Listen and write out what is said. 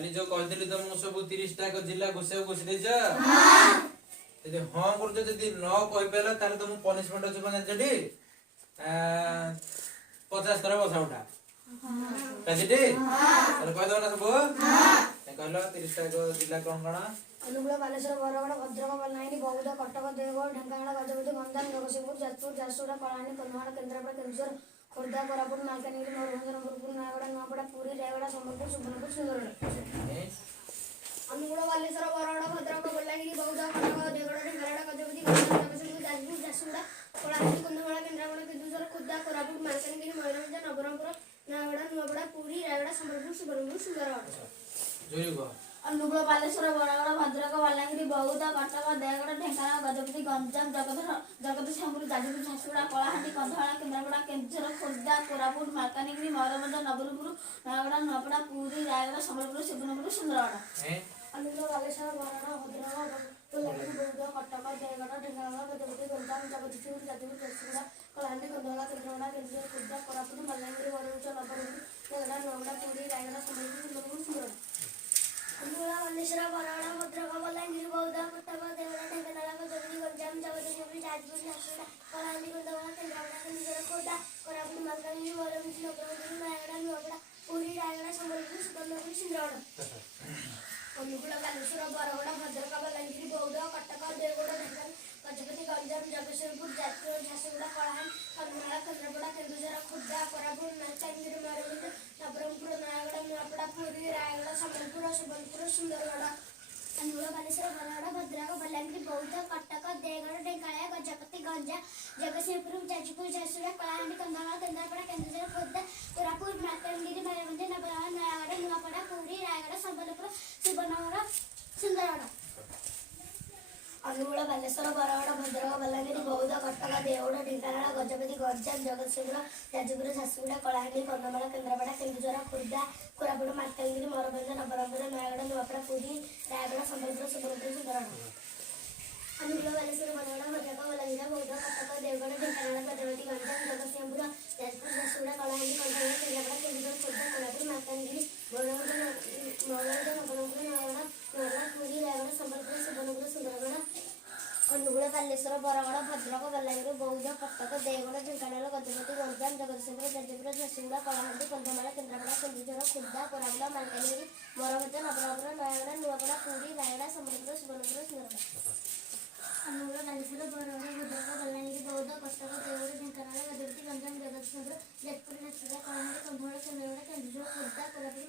काली जो कहली तो मु सब 30 टा जिला घुसे घुस देछ यदि हां कर जदि न कहि पेला ताले तो मु पनिशमेंट अछि बन जडी 50 थरा बसा उठा कहिदे अरे कह दो ना सब हां कहलो 30 टा जिला कोन कोन अनुगुल बालेश्वर बरगड़ भद्रक बलांगीर बौद्ध कटक देवगढ़ ढेंकानाल गजपति गंजाम जगतसिंहपुर जाजपुर झारसुगुड़ा कलाहांडी कंधमाल केन्द्रापड़ा केन्दुझर खोर्धा कोरापुट मालकानगिरी मयूरभंज नवरंगपुर नयागड़ नुआपड़ा पुरी रायगड़ा संबलपुर सुवर्णपुर सुंदरगढ़ अनुगुल बालेश्वर बरगड़ भद्रक बलांगीर बौद्ध कटक देवगढ़ ढेंकानाल गजपति गंजाम जगतसिंहपुर जाजपुर झारसुगुड़ा कलाहांडी कंधमाल केन्द्रापड़ा केन्दुझर खोर्धा कोरापुट मालकानगिरी मयूरभंज नवरंगपुर नयागड़ नुआपड़ा पुरी रायगड़ा संबलपुर सुवर्णपुर सुंदरगढ़ जोइगो अनुगुल बालेश्वर बरगड़ भद्रक बलांगीर बौद्ध कटक देवगढ़ ढेंकानाल गजपति गंजाम जगतसिंहपुर जाजपुर झारसुगुड़ा कलाहांडी कंधमाल केन्द्रापड़ा केन्दुझर खोर्धा कोरापुट मालकानगिरी मयूरभंज नवरंगपुर नयागड़ नुआपड़ा पुरी रायगड़ा संबलपुर सुवर्णपुर सुंदरगढ़ अनुगुल बालेश्वर बरगड़ भद्रक बलांगीर बौद्ध कटक देवगढ़ ढेंकानाल गजपति गंजाम जगतसिंहपुर जाजपुर झारसुगुड़ा कलाहांडी कंधमाल केन्द्रापड़ा केन्दुझर खोर्धा कोरापुट मालकानगिरी मयूरभंज नवरंगपुर नयागड़ नुआपड़ा पुरी रायगड़ा संबलपुर सुवर्णपुर सुंदरगढ़ अनुगुल बालेश्वर बरगड़ भद्रक बलांगीर बौद्ध कटक देवगढ़ ढेंकानाल गजपति गंजाम जगतसिंहपुर जाजपुर झारसुगुड़ा कलाहांडी कंधमाल केन्द्रापड़ा केन्दुझर खोर्धा कोरापुट मालकानगिरी मयूरभंज नवरंगपुर नयागड़ नुआपड़ा पुरी रायगड़ा संबलपुर सुवर्णपुर सुंदरगढ़ अनुगुल बालेश्वर बरगड़ भद्रक बलांगीर बौद्ध कटक देवगढ़ ढेंकानाल गजपति गंजाम जगतसिंहपुर जाजपुर झारसुगुड़ा कलाहांडी कंधमाल केन्द्रापड़ा केन्दुझर खोर्धा कोरापुट मालकानगिरी मयूरभंज नवरंगपुर नयागड़ नुआपड़ा पुरी रायगड़ा संबलपुर सुवर्णपुर सुंदरगढ़ अनुगुल बालेश्वर बरगड़ भद्रक बलांगीर बौद्ध कटक देवगढ़ ढेंकानाल गजपति गंजाम जगतसिंहपुर जाजपुर झारसुगुड़ा कलाहांडी कंधमाल केन्द्रापड़ा केन्दुझर खोर्धा कोरापुट मालकानगिरी मयूरभंज नवरंगपुर नयागड़ नुआपड़ा पुरी रायगड़ा संबलपुर सुवर्णपुर सुंदरगढ़ अनुगुल बालेश्वर बरगड़ भद्रक बलांगीर बौद्ध कटक देवगढ़ ढेंकानाल गजपति गंजाम जगतसिंहपुर जाजपुर झारसुगुड़ा कलाहांडी कंधमाल केन्द्रापड़ा केन्दुझर खोर्धा कोरापुट मालकानगिरी मयूरभंज नवरंगपुर नयागड़ नुआपड़ा पुरी रायगड़ा संबलपुर सुवर्णपुर सुंदरगढ़ अनुगुल बालेश्वर बरगड़ भद्रक बलांगीर बौद्ध कटक देवगढ़ ढेंकानाल गजपति गंजाम जगतसिंहपुर जाजपुर झारसुगुड़ा कलाहांडी कंधमाल केन्द्रापड़ा केन्दुझर खोर्धा कोरापुट मालकानगिरी मयूरभंज नवरंगपुर नयागड़ नुआपड़ा पुरी रायगड़ा संबलपुर सुवर्णपुर सुंदरगढ़ अनुगुल बालेश्वर बरगड़ भद्रक बलांगीर बौद्ध कटक देवगढ़ ढेंकानाल गजपति गंजाम जगतसिंहपुर जाजपुर झारसुगुड़ा कलाहांडी कंधमाल केन्द्रापड़ा केन्दुझर खोर्धा कोरापुट मालकानगिरी मयूरभंज नवरंगपुर नयागड़ नुआपड़ा पुरी रायगड़ा संबलपुर सुवर्णपुर सुंदरगढ़ अनुगुल बालेश्वर बरगड़ भद्रक बलांगीर बौद्ध कटक देवगढ़ ढेंकानाल गजपति गंजाम जगतसिंहपुर जाजपुर झारसुगुड़ा कलाहांडी कंधमाल केन्द्रापड़ा केन्दुझर खोर्धा कोरापुट